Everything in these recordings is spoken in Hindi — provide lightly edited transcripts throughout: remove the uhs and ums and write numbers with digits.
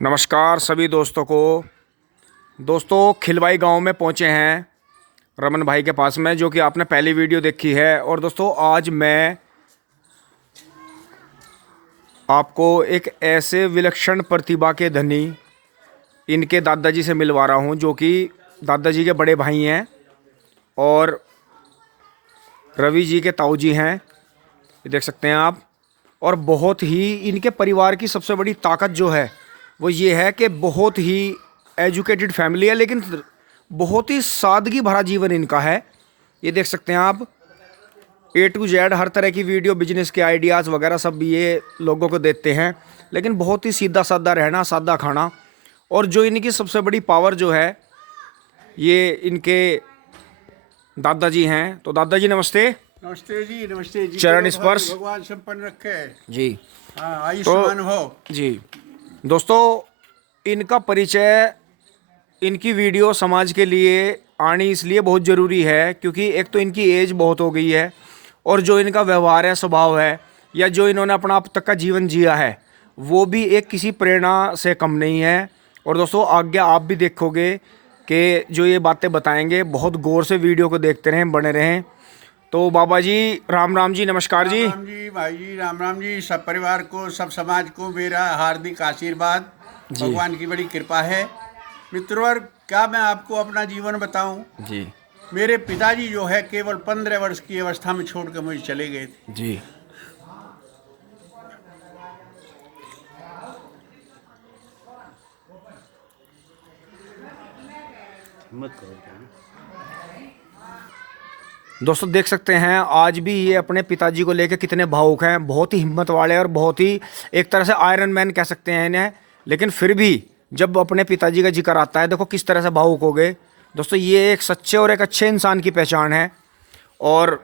नमस्कार सभी दोस्तों को। दोस्तों खिलवाई गांव में पहुंचे हैं रमन भाई के पास में, जो कि आपने पहली वीडियो देखी है। और दोस्तों आज मैं आपको एक ऐसे विलक्षण प्रतिभा के धनी इनके दादाजी से मिलवा रहा हूं, जो कि दादाजी के बड़े भाई हैं और रवि जी के ताऊ जी हैं, ये देख सकते हैं आप। और बहुत ही इनके परिवार की सबसे बड़ी ताकत जो है वो ये है कि बहुत ही एजुकेटेड फैमिली है, लेकिन बहुत ही सादगी भरा जीवन इनका है। ये देख सकते हैं आप, A to Z हर तरह की वीडियो, बिजनेस के आइडियाज़ वगैरह सब ये लोगों को देते हैं, लेकिन बहुत ही सीधा साधा रहना, सादा खाना। और जो इनकी सबसे बड़ी पावर जो है ये इनके दादाजी हैं। तो दादाजी नमस्ते। नमस्ते जी, नमस्ते जी। चरण स्पर्श भगवान संपन्न रखे जी। आयुष्मान हो जी दोस्तों, इनका परिचय, इनकी वीडियो समाज के लिए आनी इसलिए बहुत ज़रूरी है क्योंकि एक तो इनकी एज बहुत हो गई है, और जो इनका व्यवहार है, स्वभाव है, या जो इन्होंने अपना अब तक का जीवन जिया है वो भी एक किसी प्रेरणा से कम नहीं है। और दोस्तों आगे आप भी देखोगे कि जो ये बातें बताएंगे, बहुत गौर से वीडियो को देखते रहें, बने रहें। तो बाबा जी राम राम जी, नमस्कार जी। राम जी, भाई जी, राम राम जी। सब परिवार को, सब समाज को मेरा हार्दिक आशीर्वाद। भगवान की बड़ी कृपा है। मित्रों, क्या मैं आपको अपना जीवन बताऊं? जी मेरे पिताजी जो है केवल 15 वर्ष की अवस्था में छोड़ कर मुझे चले गए थे। जी दोस्तों देख सकते हैं आज भी ये अपने पिताजी को लेकर कितने भावुक हैं। बहुत ही हिम्मत वाले और बहुत ही एक तरह से आयरन मैन कह सकते हैं इन्हें। लेकिन फिर भी जब अपने पिताजी का जिक्र आता है, देखो किस तरह से भावुक हो गए। दोस्तों ये एक सच्चे और एक अच्छे इंसान की पहचान है। और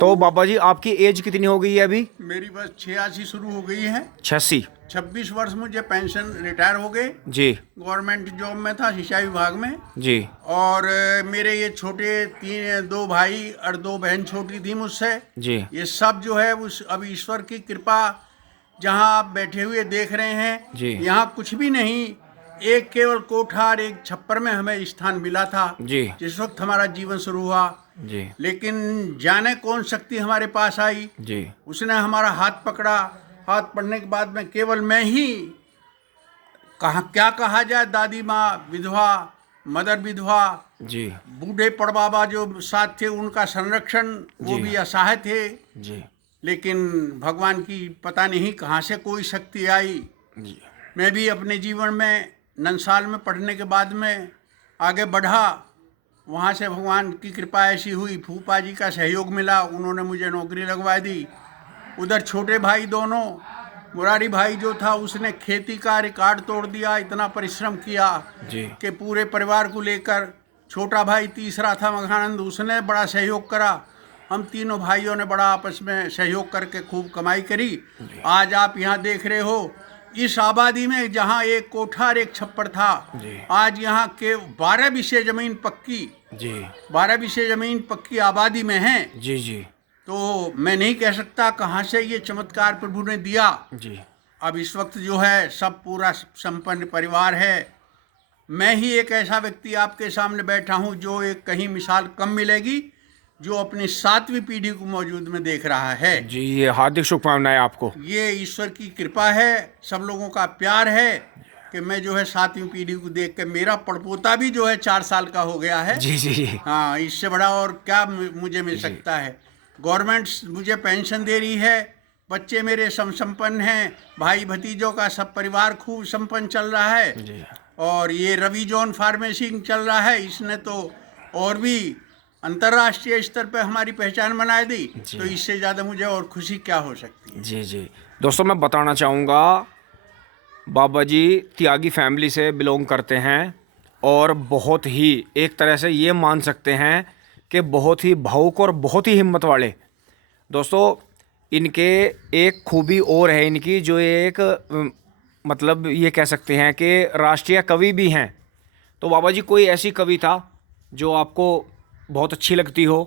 तो बाबा जी आपकी एज कितनी हो गई है अभी? मेरी बस 86 शुरू हो गई है। 86। 26 वर्ष मुझे पेंशन रिटायर हो गए। जी। गवर्नमेंट जॉब में था, सिंचाई विभाग में जी। और मेरे ये छोटे दो भाई और दो बहन छोटी थी मुझसे जी। ये सब जो है उस अब ईश्वर की कृपा, जहाँ आप बैठे हुए देख रहे हैं जी। यहाँ कुछ भी नहीं, एक केवल कोठा और एक छप्पर में हमें स्थान मिला था जी। जिस वक्त हमारा जीवन शुरू हुआ। जी। लेकिन जाने कौन शक्ति हमारे पास आई, जी। उसने हमारा हाथ पकड़ा। हाथ पकड़ने के बाद में केवल मैं ही क्या कहा जाए, दादी माँ विधवा, मदर विधवा, जी। बूढ़े पड़बाबा जो साथ थे उनका संरक्षण, वो जी। भी असहाय थे। जी। लेकिन भगवान की पता नहीं कहाँ से कोई शक्ति आई। जी। मैं भी अपने जीवन में नंसाल में पढ़ने के बाद में आगे बढ़ा। वहाँ से भगवान की कृपा ऐसी हुई, फूफा जी का सहयोग मिला, उन्होंने मुझे नौकरी लगवा दी। उधर छोटे भाई दोनों, मुरारी भाई जो था उसने खेती का रिकॉर्ड तोड़ दिया, इतना परिश्रम किया जी। कि पूरे परिवार को लेकर। छोटा भाई तीसरा था मघानंद, उसने बड़ा सहयोग करा। हम तीनों भाइयों ने बड़ा आपस में सहयोग करके खूब कमाई करी। आज आप यहाँ देख रहे हो इस आबादी में, जहाँ एक कोठा और एक छप्पर था, आज यहाँ के 12 बीघे जमीन पक्की, जी। 12 बीघे जमीन पक्की आबादी में है। जी। जी। तो मैं नहीं कह सकता कहाँ से ये चमत्कार प्रभु ने दिया। जी। अब इस वक्त जो है सब पूरा संपन्न परिवार है। मैं ही एक ऐसा व्यक्ति आपके सामने बैठा हूँ जो एक कहीं मिसाल कम मिलेगी, जो अपनी 7वीं पीढ़ी को मौजूद में देख रहा है। जी, ये हार्दिक शुभकामनाएं आपको। ये ईश्वर की कृपा है, सब लोगों का प्यार है कि मैं जो है 7वीं पीढ़ी को देख के, मेरा पड़पोता भी जो है 4 साल का हो गया है। जी। जी। हाँ, इससे बड़ा और क्या मुझे मिल सकता है। गवर्नमेंट मुझे पेंशन दे रही है, बच्चे मेरे संपन्न हैं, भाई भतीजों का सब परिवार खूब संपन्न चल रहा है। जी। और ये रवि जॉन फार्मेसी चल रहा है, इसने तो और भी अंतर्राष्ट्रीय स्तर पे हमारी पहचान बना दी। तो इससे ज़्यादा मुझे और खुशी क्या हो सकती है। जी। जी दोस्तों, मैं बताना चाहूँगा बाबा जी त्यागी फैमिली से बिलोंग करते हैं और बहुत ही एक तरह से ये मान सकते हैं कि बहुत ही भावुक और बहुत ही हिम्मत वाले। दोस्तों इनके एक खूबी और है इनकी, जो एक मतलब ये कह सकते हैं कि राष्ट्रीय कवि भी हैं। तो बाबा जी कोई ऐसी कविता जो आपको बहुत अच्छी लगती हो?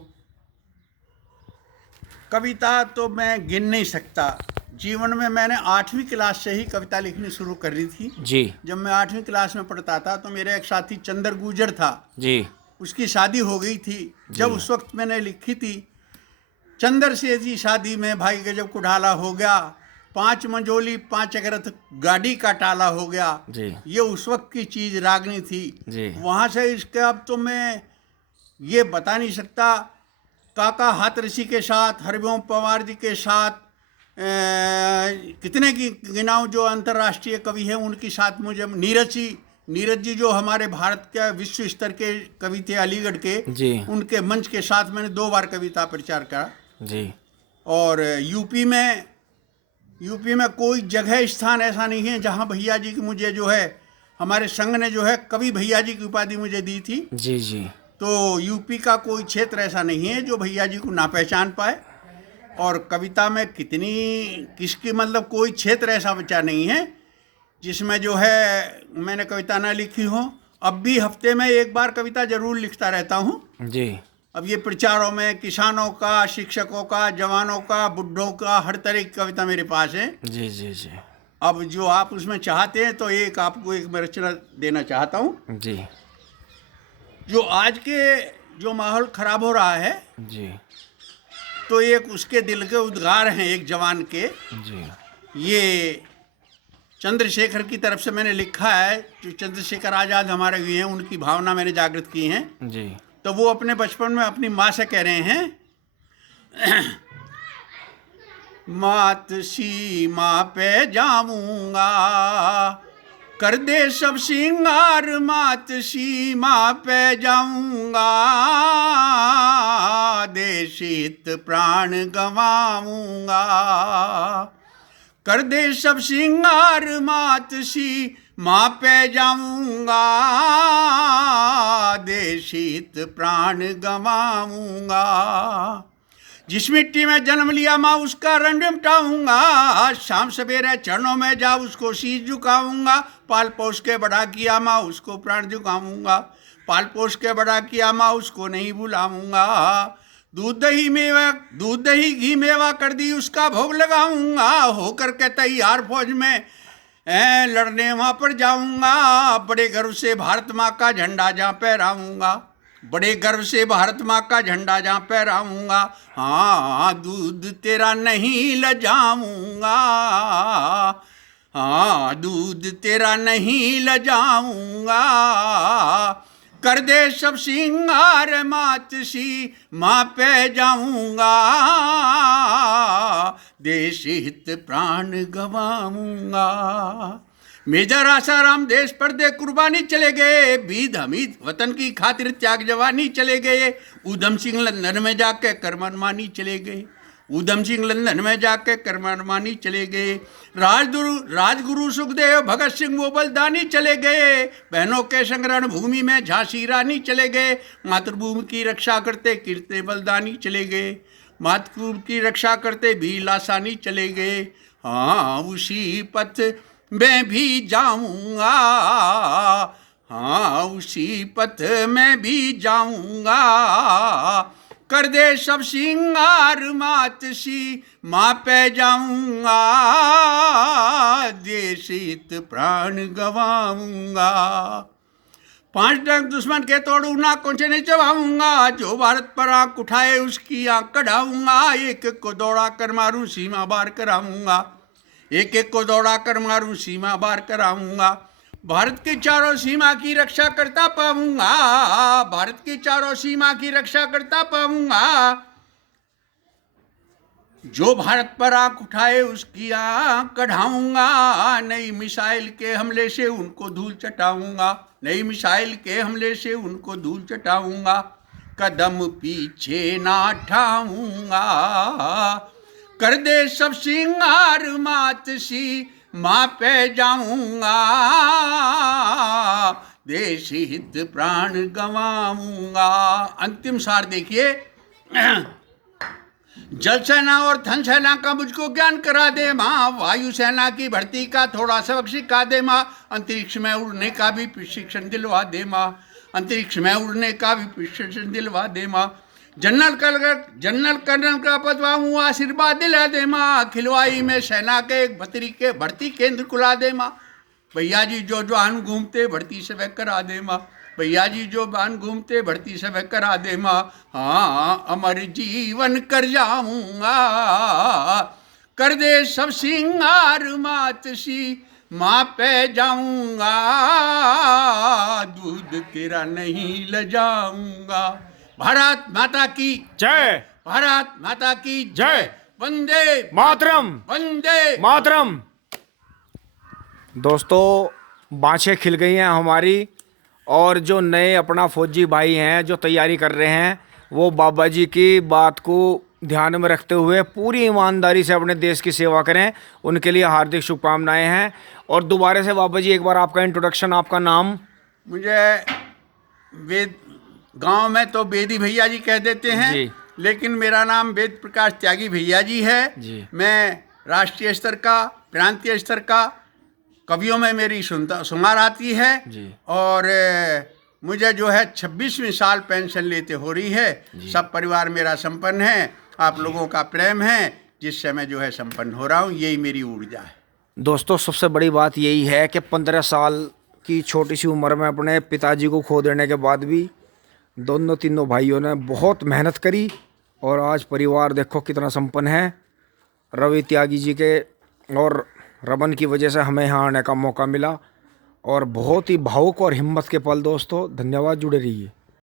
कविता तो मैं गिन नहीं सकता, जीवन में मैंने 8वीं क्लास से ही कविता लिखनी शुरू कर दी थी। जी जब मैं 8वीं क्लास में पढ़ता था तो मेरा एक साथी चंदर गुजर था, जी उसकी शादी हो गई थी। जब उस वक्त मैंने लिखी थी, चंदर से जी शादी में भाई गजब कुढ़ाला हो गया, 5 मंजोली 5 अगरत गाड़ी का टाला हो गया। जी ये उस वक्त की चीज रागनी थी। जी वहाँ से इसके अब तो मैं ये बता नहीं सकता। काका हाथरसी के साथ, हरिओम पवार जी के साथ, कितने की गिनाऊं जो अंतर्राष्ट्रीय कवि हैं उनके साथ। मुझे नीरज जी जो हमारे भारत के विश्व स्तर के कवि थे अलीगढ़ के, जी उनके मंच के साथ मैंने 2 बार कविता प्रचार करा। जी और यूपी में कोई जगह स्थान ऐसा नहीं है जहां भैया जी की मुझे जो है, हमारे संघ ने जो है कवि भैया जी की उपाधि मुझे दी थी। जी जी तो यूपी का कोई क्षेत्र ऐसा नहीं है जो भैया जी को ना पहचान पाए। और कविता में किसकी मतलब कोई क्षेत्र ऐसा बचा नहीं है जिसमें जो है मैंने कविता ना लिखी हो। अब भी हफ्ते में 1 बार कविता जरूर लिखता रहता हूँ। जी अब ये प्रचारों में किसानों का, शिक्षकों का, जवानों का, बुढ़ों का, हर तरह की कविता मेरे पास है। जी जी जी अब जो आप उसमें चाहते हैं तो आपको एक मैं रचना देना चाहता हूँ। जी जो आज के जो माहौल खराब हो रहा है, जी तो एक उसके दिल के उद्गार हैं एक जवान के। जी ये चंद्रशेखर की तरफ से मैंने लिखा है। जो चंद्रशेखर आज़ाद हमारे हुए हैं, उनकी भावना मैंने जागृत की है। जी तो वो अपने बचपन में अपनी माँ से कह रहे हैं, मात सीमा पे जाऊंगा, कर दे सब श्रृंगार, मात सीमा पे जाऊंगा, देश हित प्राण गवाऊंगा, कर दे सब श्रृंगार, मात सीमा पे जाऊंगा, देश हित प्राण गवाऊंगा, जिस मिट्टी में जन्म लिया माँ उसका रंग मिटाऊंगा, शाम सवेरे चरणों में जा उसको शीश झुकाऊंगा, पाल पोस के बड़ा किया माँ उसको प्राण झुकाऊंगा, पाल पोस के बड़ा किया माँ उसको नहीं भुलाऊंगा, दूध दही घी मेवा कर दी उसका भोग लगाऊंगा, होकर के तैयार फौज में लड़ने वहाँ पर जाऊंगा, बड़े गर्व से भारत माँ का झंडा जहाँ फहराऊंगा, बड़े गर्व से भारत माँ का झंडा जहाँ फहराऊंगा, हाँ दूध तेरा नहीं लजाऊंगा, हाँ दूध तेरा नहीं लजाऊंगा, कर दे सब श्रृंगार, मात सी माँ पे जाऊंगा, देश हित प्राण गवाऊंगा। मेजर आसाराम देश पर दे कुर्बानी चले गए, बीद हमीद वतन की खातिर त्याग जवानी चले गए, ऊधम सिंह लंदन में जाके कर्ममानी चले गए, ऊधम सिंह लंदन में जाके कर्ममानी चले गए, राजगुरु सुखदेव भगत सिंह वो बलिदानी चले गए, बहनों के संग्रहण भूमि में झांसी रानी चले गए, मातृभूमि की रक्षा करते कीर्ति बलिदानी चले गए, मातृभूमि की रक्षा करते भी लासानी चले गए, हाँ उसी पथ मैं भी जाऊंगा, हाँ उसी पथ में भी जाऊंगा, कर दे सब श्रृंगार, मात सी माँ पे जाऊंगा, देश हित प्राण गवाऊंगा, 5 डंक दुश्मन के तोड़ू ना कुछ नहीं चबाऊंगा, जो भारत पर आंख उठाए उसकी आंख कढ़ाऊंगा, एक एक को दौड़ा कर मारूं सीमा बार कराऊंगा, एक एक को दौड़ा कर मारूं सीमा बार कराऊंगा, भारत की चारों सीमा की रक्षा करता पाऊंगा, भारत की चारों सीमा की रक्षा करता पाऊंगा, जो भारत पर आंख उठाए उसकी आंख कढ़ाऊंगा, नई मिसाइल के हमले से उनको धूल चटाऊंगा, नई मिसाइल के हमले से उनको धूल चटाऊंगा, कदम पीछे ना उठाऊंगा, कर दे सब श्रृंगार, मात सी माँ पे जाऊंगा, देश हित प्राण गवाऊंगा। अंतिम सार देखिए, जल सेना और थल सेना का मुझको ज्ञान करा दे माँ, वायु सेना की भर्ती का थोड़ा सबक सिखा दे माँ, अंतरिक्ष में उड़ने का भी प्रशिक्षण दिलवा दे माँ, अंतरिक्ष में उड़ने का भी प्रशिक्षण दिलवा दे माँ, जनरल कर्नल का पदवा हुआ आशीर्वाद दिला दे माँ, खिलवाई में सेना के एक भतरी के भर्ती केंद्र खुला दे माँ। भैया जी जो जवान घूमते भर्ती से वह करा दे माँ, भैया जी जो बान घूमते भर्ती से वह करा दे माँ। हाँ अमर जीवन कर जाऊंगा, कर दे सब सिंगार मात सी माँ पे जाऊंगा, दूध तेरा नहीं ल जाऊंगा। भारत माता की जय, भारत माता की जय, वंदे मातरम, वंदे मातरम। दोस्तों बाँछें खिल गई हैं हमारी, और जो नए अपना फौजी भाई हैं जो तैयारी कर रहे हैं, वो बाबा जी की बात को ध्यान में रखते हुए पूरी ईमानदारी से अपने देश की सेवा करें। उनके लिए हार्दिक शुभकामनाएं हैं। और दोबारा से बाबा जी एक बार आपका इंट्रोडक्शन, आपका नाम। मुझे वेद गांव में तो बेदी भैया जी कह देते हैं जी। लेकिन मेरा नाम वेद प्रकाश त्यागी भैया जी है जी। मैं राष्ट्रीय स्तर का, प्रांतीय स्तर का, कवियों में मेरी शुमार आती है जी। और मुझे जो है 26वीं साल पेंशन लेते हो रही है। सब परिवार मेरा संपन्न है, आप लोगों का प्रेम है जिससे मैं जो है संपन्न हो रहा हूँ, यही मेरी ऊर्जा है। दोस्तों सबसे बड़ी बात यही है कि 15 साल की छोटी सी उम्र में अपने पिताजी को खो देने के बाद भी दोनों तीनों भाइयों ने बहुत मेहनत करी, और आज परिवार देखो कितना संपन्न है। रवि त्यागी जी के और रमन की वजह से हमें यहाँ आने का मौका मिला, और बहुत ही भावुक और हिम्मत के पल। दोस्तों धन्यवाद, जुड़े रहिए।